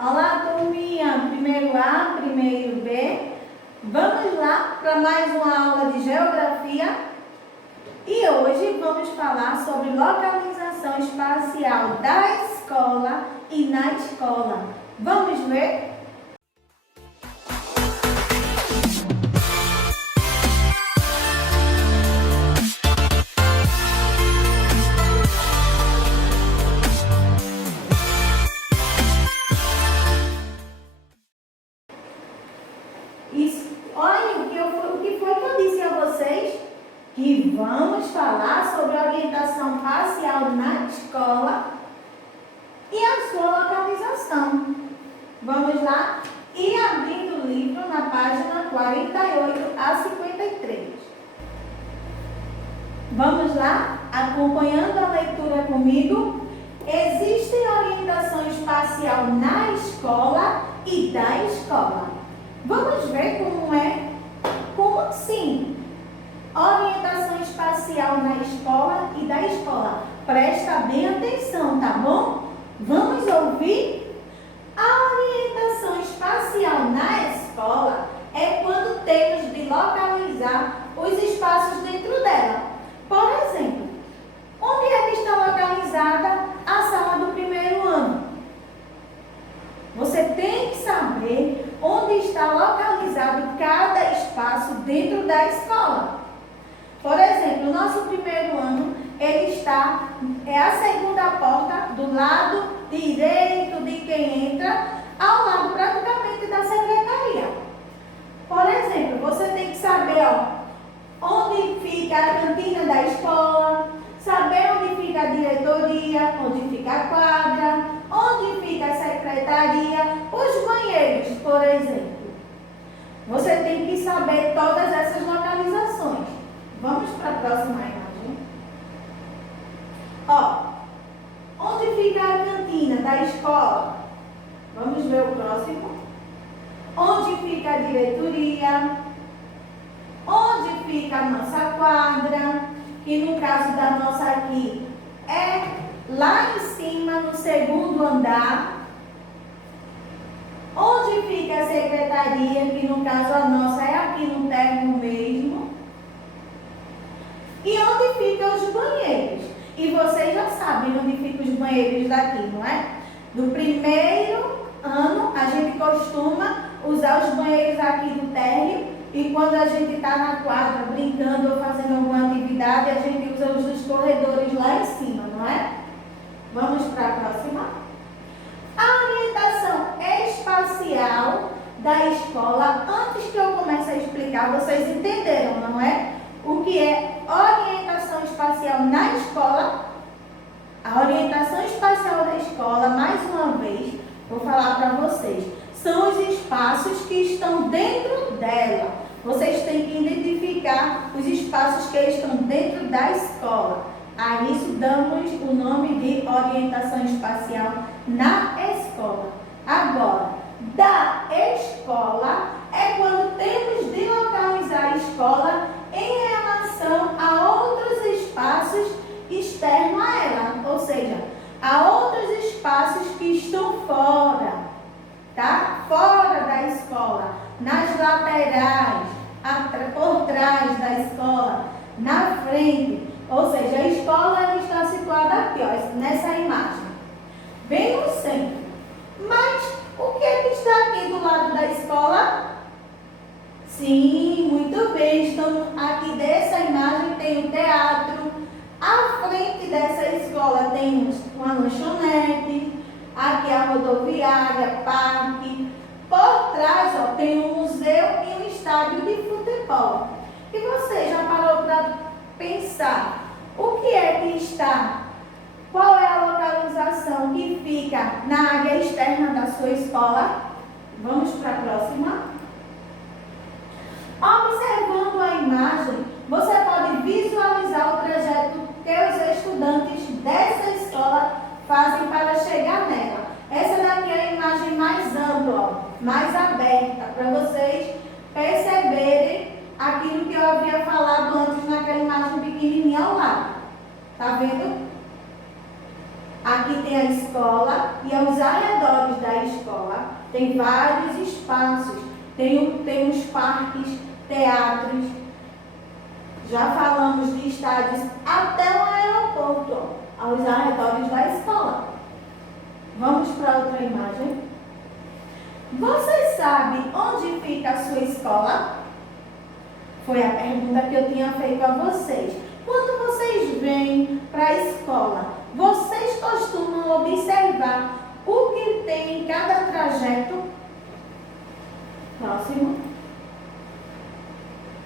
Olá, turminha, primeiro A, primeiro B. Vamos lá para mais uma aula de geografia. E hoje vamos falar sobre localização espacial da escola e na escola. Vamos ver? Olha, o que foi que eu disse a vocês? Que vamos falar sobre orientação facial na escola e a sua localização. Vamos lá? E abrindo o livro na página 48 a 53. Vamos lá? Acompanhando a leitura comigo. Existe orientação espacial na escola e da escola. Vamos ver como é? Como assim? Orientação espacial na escola e da escola. Presta bem atenção, tá bom? Vamos ouvir? A orientação espacial na escola é quando temos de localizar os espaços dentro dela. Por exemplo, onde é que está localizada a sala do primeiro ano? Você tem que saber onde está localizado cada espaço dentro da escola. Por exemplo, o nosso primeiro ano, ele está, a segunda porta do lado direito de quem entra, ao lado praticamente da secretaria. Por exemplo, você tem que saber onde fica a cantina da escola, saber onde fica a diretoria, onde fica a quadra, onde fica a secretaria, os banheiros, por exemplo. Você tem que saber todas essas localizações. Vamos para a próxima imagem. Onde fica a cantina da escola? Vamos ver o próximo. Onde fica a diretoria? Onde fica a nossa quadra? Que no caso da nossa aqui é lá em cima, no segundo andar. Onde fica a secretaria, que no caso a nossa é aqui no térreo mesmo. E onde ficam os banheiros? E vocês já sabem onde ficam os banheiros daqui, não é? Do primeiro ano, a gente costuma usar os banheiros aqui do térreo. E quando a gente está na quadra, brincando ou fazendo alguma atividade, a gente usa os dos corredores lá em cima, não é? Vamos para a próxima. A orientação espacial da escola, antes que eu comece a explicar, vocês entenderam, não é? O que é orientação espacial na escola? A orientação espacial da escola, mais uma vez, vou falar para vocês, são os espaços que estão dentro dela. Vocês têm que identificar os espaços que estão dentro da escola. A isso damos o nome de orientação espacial na escola. Agora, da escola é quando temos de localizar a escola em relação a outros espaços externos a ela, ou seja, a outros espaços que estão fora, tá? Fora da escola, nas laterais, por trás da escola, na frente. Ou seja, a escola está situada aqui, nessa imagem, bem no centro. Mas o que é que está aqui do lado da escola? Sim, muito bem. Então, aqui dessa imagem tem o teatro. À frente dessa escola tem uma lanchonete. Aqui a rodoviária, parque. Por trás, tem um museu e um estádio de futebol. E você já parou para pensar o que é que está? Qual é a localização que fica na área externa da sua escola? Vamos para a próxima. Observando a imagem, você pode visualizar o trajeto que os estudantes dessa escola fazem para chegar nela. Essa daqui é a imagem mais ampla, mais aberta, para vocês perceberem aquilo que eu havia falado antes naquela imagem pequenininha ao lado. Tá vendo? Aqui tem a escola e os arredores da escola. tem vários espaços, tem os parques, teatros, já falamos de estádios, até o aeroporto, ó, aos arredores da escola. Vamos para outra imagem. Você sabe onde fica a sua escola? Foi a pergunta que eu tinha feito a vocês. Quando vocês vêm para a escola, vocês costumam observar o que tem em cada trajeto? Próximo.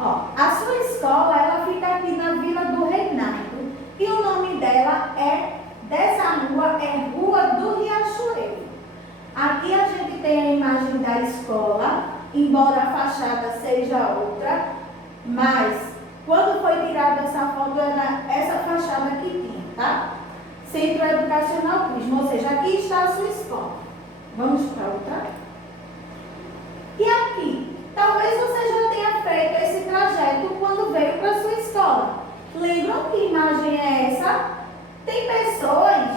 Ó, a sua escola, ela fica aqui na Vila do Reinado. E o nome dela dessa rua é Rua do Riachuelo. Aqui a gente tem a imagem da escola, embora a fachada seja outra, mas quando foi tirada essa foto era essa fachada que tinha, tá? Centro Educacional Prisma, ou seja, aqui está a sua escola. Vamos para outra. E aqui, talvez você já tenha feito esse trajeto quando veio para a sua escola. Lembram que imagem é essa? Tem pessoas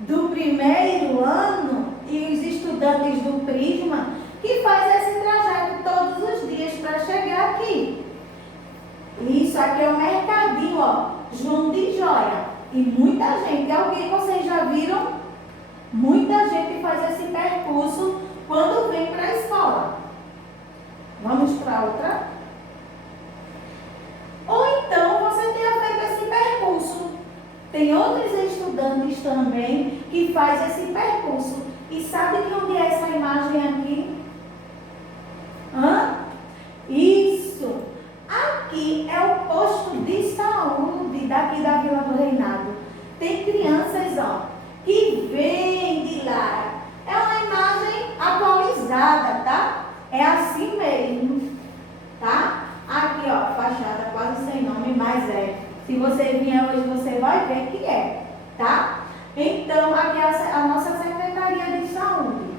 do primeiro ano e os estudantes do Prisma que fazem esse trajeto todos os dias para chegar aqui. Isso aqui é o mercadinho, ó, João de Jóia. E muita gente, alguém vocês já viram? Muita gente faz esse percurso quando vem para a escola. Vamos para outra. Ou então você tenha feito esse percurso. Tem outros estudantes também que fazem esse percurso. E sabe de onde é essa imagem aqui? Isso! Aqui é o posto de saúde daqui da Vila do Reinado. Tem crianças, ó, que vêm de lá. É uma imagem atualizada, tá? É assim mesmo, tá? Aqui, ó, fachada quase sem nome, mas é. Se você vier hoje, você vai ver que é, tá? Então, aqui é a nossa Secretaria de Saúde.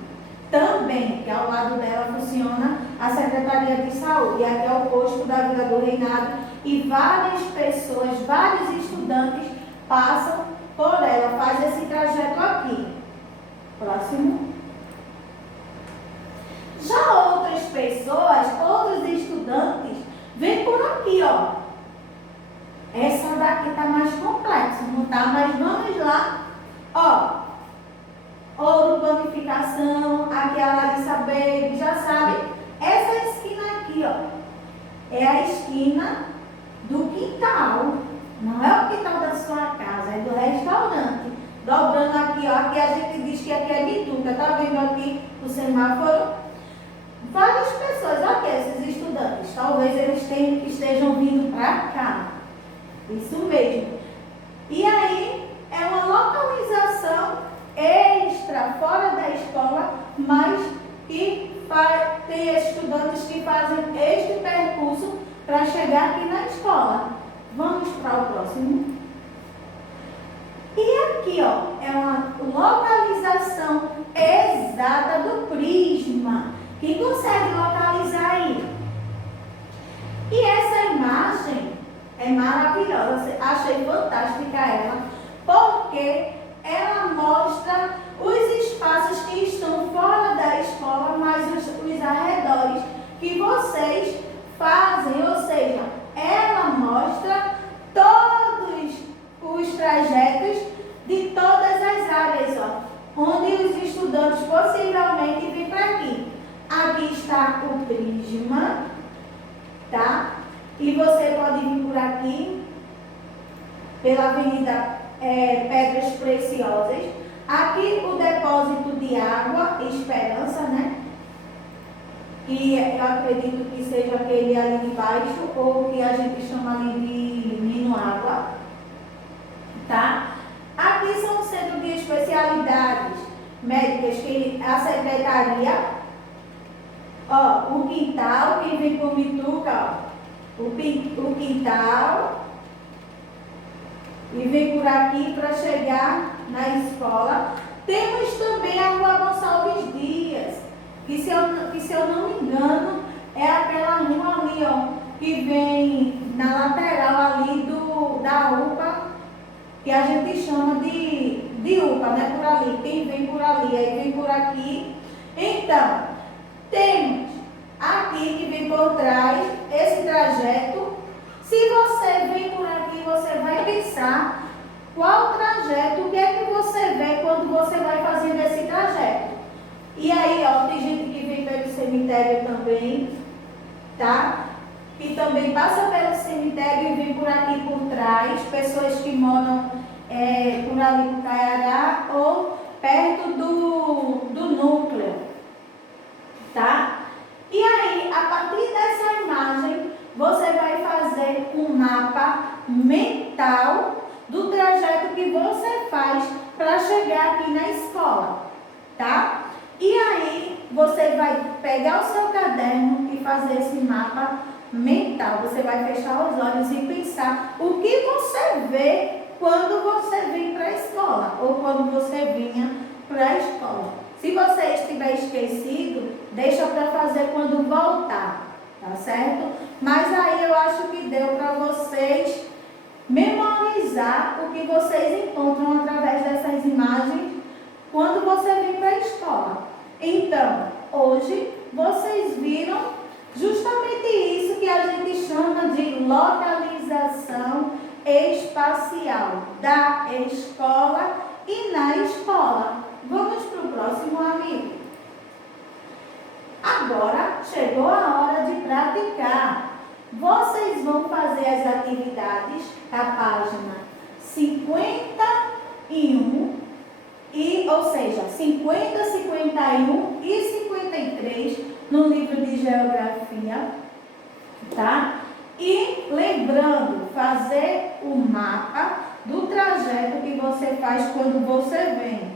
Também, que ao lado dela funciona a Secretaria de Saúde. E aqui é o posto da Vila do Reinado. E várias pessoas, vários estudantes passam por ela, fazem esse trajeto aqui. Próximo. Já outras pessoas, outros estudantes, vêm por aqui, ó. Essa daqui tá mais complexa, não tá? Mas vamos lá. Ó. Ouro Planificação, aqui é a Larissa Baby, já sabe? Essa esquina aqui, ó, é a esquina do quintal. Não é o quintal da sua casa, é do restaurante. Dobrando aqui, ó, aqui a gente diz que aqui é Bituca. Tá vendo aqui o semáforo? Várias pessoas, aqui, esses estudantes, talvez eles estejam vindo para cá. Isso mesmo. E aí, é uma localização extra, fora da escola, mas que tem estudantes que fazem este percurso para chegar aqui na escola. Vamos para o próximo. E aqui, ó, é uma localização exata do Prisma. Quem consegue localizar aí? E essa imagem é maravilhosa. Achei fantástica ela, porque ela mostra os espaços que estão fora da escola, mas os arredores que vocês fazem, ou seja, ela mostra todos os trajetos de todas as áreas, ó, onde os estudantes possivelmente vêm para aqui. Aqui está o Prisma, tá? E você pode vir por aqui, pela Avenida Pedras Preciosas. Aqui o depósito de água, Esperança, né? Que eu acredito que seja aquele ali de baixo, ou que a gente chama ali de Nino Água, tá? Aqui são o centro de especialidades médicas, que a secretaria, ó, o quintal, quem vem por Bituca, ó, o quintal. E vem por aqui para chegar na escola. Temos também a Rua Gonçalves Dias, que se eu não me engano, é aquela rua ali, ó, que vem na lateral ali da UPA, que a gente chama de UPA, né? Por ali. Quem vem por ali, aí vem por aqui Então, temos aqui que vem por trás esse trajeto. Se você vem por aqui, você vai pensar qual trajeto, o que é que você vê quando você vai fazendo esse trajeto. E aí, ó, tem gente que vem pelo cemitério também, tá? Que também passa pelo cemitério e vem por aqui por trás, pessoas que moram por ali no Caiará ou perto do núcleo, tá? E aí, a partir dessa imagem, você vai fazer um mapa mental do trajeto que você faz para chegar aqui na escola, tá? E aí, você vai pegar o seu caderno e fazer esse mapa mental. Você vai fechar os olhos e pensar o que você vê quando você vem para a escola ou quando você vinha para a escola. Se você estiver esquecido, deixa para fazer quando voltar, tá certo? Mas aí eu acho que deu para vocês memorizar o que vocês encontram através dessas imagens quando você vem para a escola. Então, hoje vocês viram justamente isso que a gente chama de localização espacial da escola e na escola. Vamos para o próximo, amigo. Agora chegou a hora de praticar. Vocês vão fazer as atividades da página 51, ou seja, 50, 51 e 53 no livro de geografia, tá? E lembrando, fazer o mapa do trajeto que você faz quando você vem,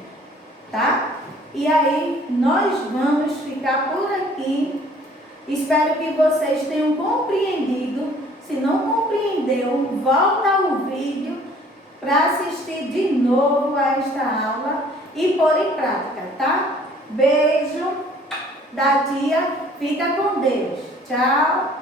tá? E aí, nós vamos ficar por aqui. Espero que vocês tenham compreendido. Se não compreendeu, volta o vídeo para assistir de novo a esta aula e pôr em prática, tá? Beijo da tia. Fica com Deus. Tchau.